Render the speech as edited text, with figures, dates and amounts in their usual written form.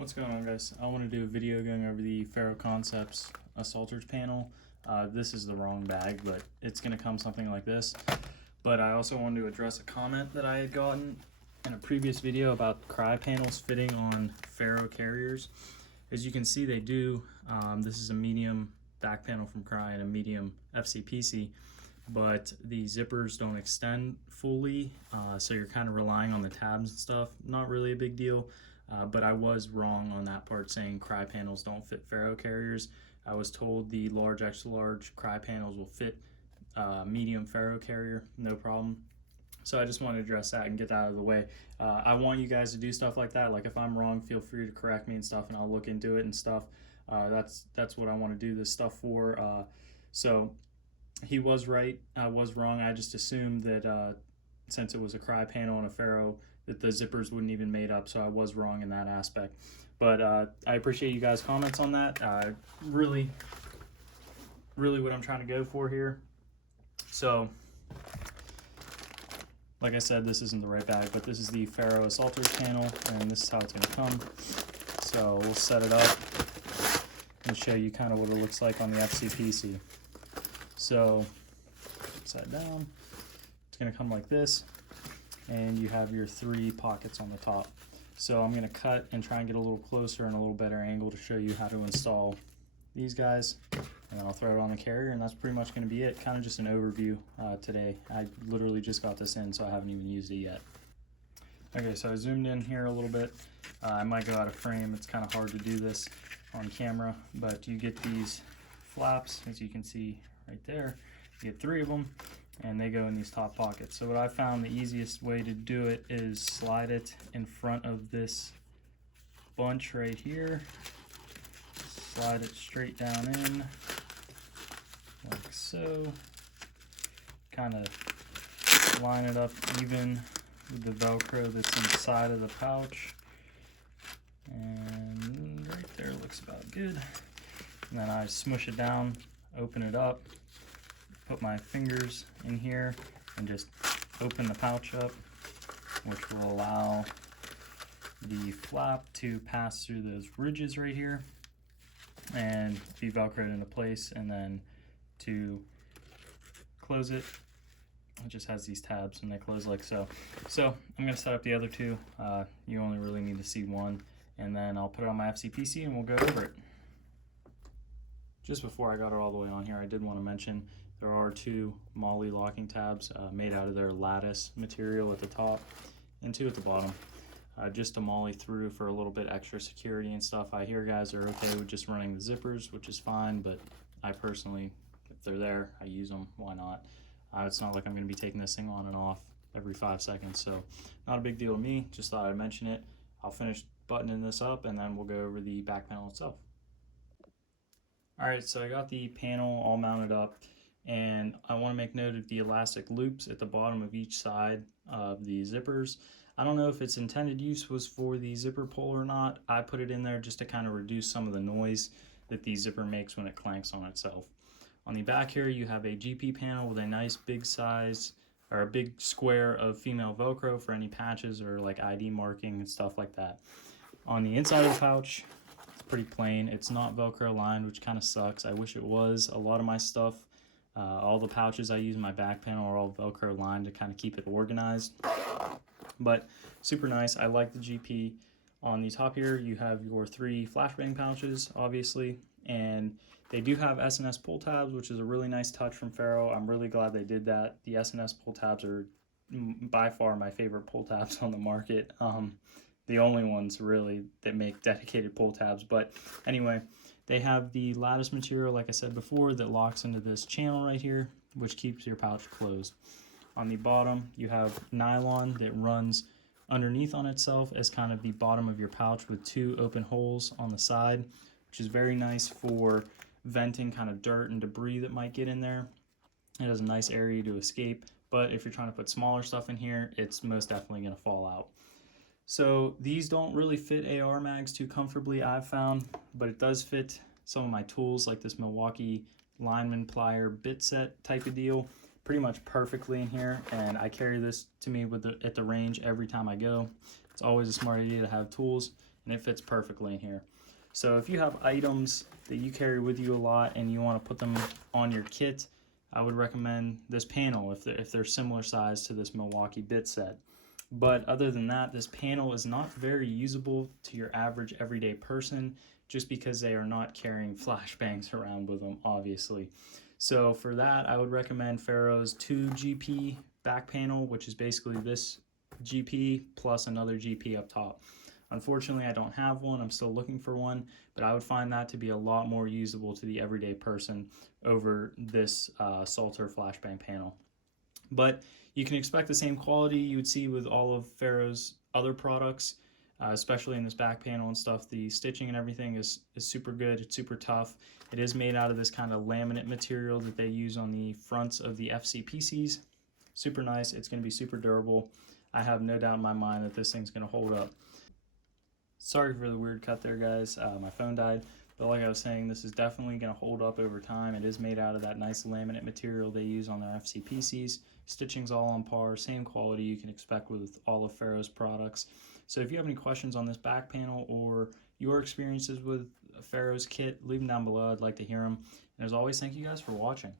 What's going on, guys? I want to do a video going over the Ferro Concepts assaulters panel. This is the wrong bag, but it's going to come something like this. But I also wanted to address a comment that I had gotten in a previous video about Crye panels fitting on Ferro carriers. As you can see, they do. This is a medium back panel from Crye and a medium FCPC, but the zippers don't extend fully, so you're kind of relying on the tabs and stuff. Not really a big deal. But I was wrong on that part, saying Crye panels don't fit Ferro carriers. I was told the large, extra large Crye panels will fit medium Ferro carrier, no problem. So I just want to address that and get that out of the way. I want you guys to do stuff like that. Like if I'm wrong, feel free to correct me and stuff, and I'll look into it and stuff. That's what I want to do this stuff for. So he was right, I was wrong. I just assumed that since it was a Crye panel and a Ferro, that the zippers wouldn't even made up, so I was wrong in that aspect. But I appreciate you guys' comments on that. Really what I'm trying to go for here. So, like I said, this isn't the right bag, but this is the Ferro assaulters panel, and this is how it's going to come. So we'll set it up and show you kind of what it looks like on the FCPC. So, upside down, it's going to come like this. And you have your 3 pockets on the top. So I'm going to cut and try and get a little closer and a little better angle to show you how to install these guys, and then I'll throw it on the carrier, and that's pretty much going to be it. Kind of just an overview today. I literally just got this in, so I haven't even used it yet. Okay, so I zoomed in here a little bit. I might go out of frame. It's kind of hard to do this on camera, but you get these flaps, as you can see right there. You get 3 of them, and they go in these top pockets. So what I found the easiest way to do it is slide it in front of this bunch right here. Slide it straight down in, like so. Kind of line it up even with the Velcro that's inside of the pouch. And right there looks about good. And then I smush it down, open it up, put my fingers in here and just open the pouch up, which will allow the flap to pass through those ridges right here and be velcroed into place. And then to close it, it just has these tabs and they close like so. So I'm going to set up the other 2. You only really need to see one, and then I'll put it on my FCPC and we'll go over it. Just before I got it all the way on here, I did want to mention there are 2 MOLLE locking tabs made out of their lattice material at the top and 2 at the bottom, just to MOLLE through for a little bit extra security and stuff. I hear guys are okay with just running the zippers, which is fine, but I personally, if they're there, I use them. Why not? It's not like I'm going to be taking this thing on and off every 5 seconds, so not a big deal to me. Just thought I'd mention it. I'll finish buttoning this up and then we'll go over the back panel itself. Alright, so I got the panel all mounted up, and I want to make note of the elastic loops at the bottom of each side of the zippers. I don't know if its intended use was for the zipper pull or not. I put it in there just to kind of reduce some of the noise that the zipper makes when it clanks on itself. On the back here you have a GP panel with a nice big size, or a big square of female Velcro for any patches or like ID marking and stuff like that. On the inside of the pouch, pretty plain. It's not Velcro lined, which kind of sucks. I wish it was. A lot of my stuff, all the pouches I use in my back panel are all Velcro lined to kind of keep it organized. But super nice. I like the GP. On the top here, you have your 3 flashbang pouches, obviously, and they do have S&S pull tabs, which is a really nice touch from Ferro. I'm really glad they did that. The S&S pull tabs are by far my favorite pull tabs on the market. The only ones really that make dedicated pull tabs. But anyway, they have the lattice material, like I said before, that locks into this channel right here, which keeps your pouch closed. On the bottom, you have nylon that runs underneath on itself as kind of the bottom of your pouch with 2 open holes on the side, which is very nice for venting kind of dirt and debris that might get in there. It has a nice area to escape, but if you're trying to put smaller stuff in here, it's most definitely going to fall out. So these don't really fit AR mags too comfortably, I've found, but it does fit some of my tools like this Milwaukee lineman plier bit set type of deal pretty much perfectly in here, and I carry this to me with at the range every time I go. It's always a smart idea to have tools. and it fits perfectly in here. So if you have items that you carry with you a lot and you want to put them on your kit, I would recommend this panel if they're similar size to this Milwaukee bit set. But other than that, this panel is not very usable to your average everyday person, just because they are not carrying flashbangs around with them, obviously. So for that, I would recommend Ferro's 2GP back panel, which is basically this GP plus another GP up top. Unfortunately, I don't have one. I'm still looking for one, but I would find that to be a lot more usable to the everyday person over this Salter flashbang panel. But you can expect the same quality you would see with all of Ferro's other products, especially in this back panel and stuff. The stitching and everything is super good. It's super tough. It is made out of this kind of laminate material that they use on the fronts of the FCPCs. Super nice. It's going to be super durable. I have no doubt in my mind that this thing's going to hold up. Sorry for the weird cut there, guys. My phone died. But like I was saying, this is definitely going to hold up over time. It is made out of that nice laminate material they use on their FCPCs. Stitching's all on par, same quality you can expect with all of Ferro's products. So if you have any questions on this back panel or your experiences with Ferro's kit, leave them down below. I'd like to hear them. And as always, thank you guys for watching.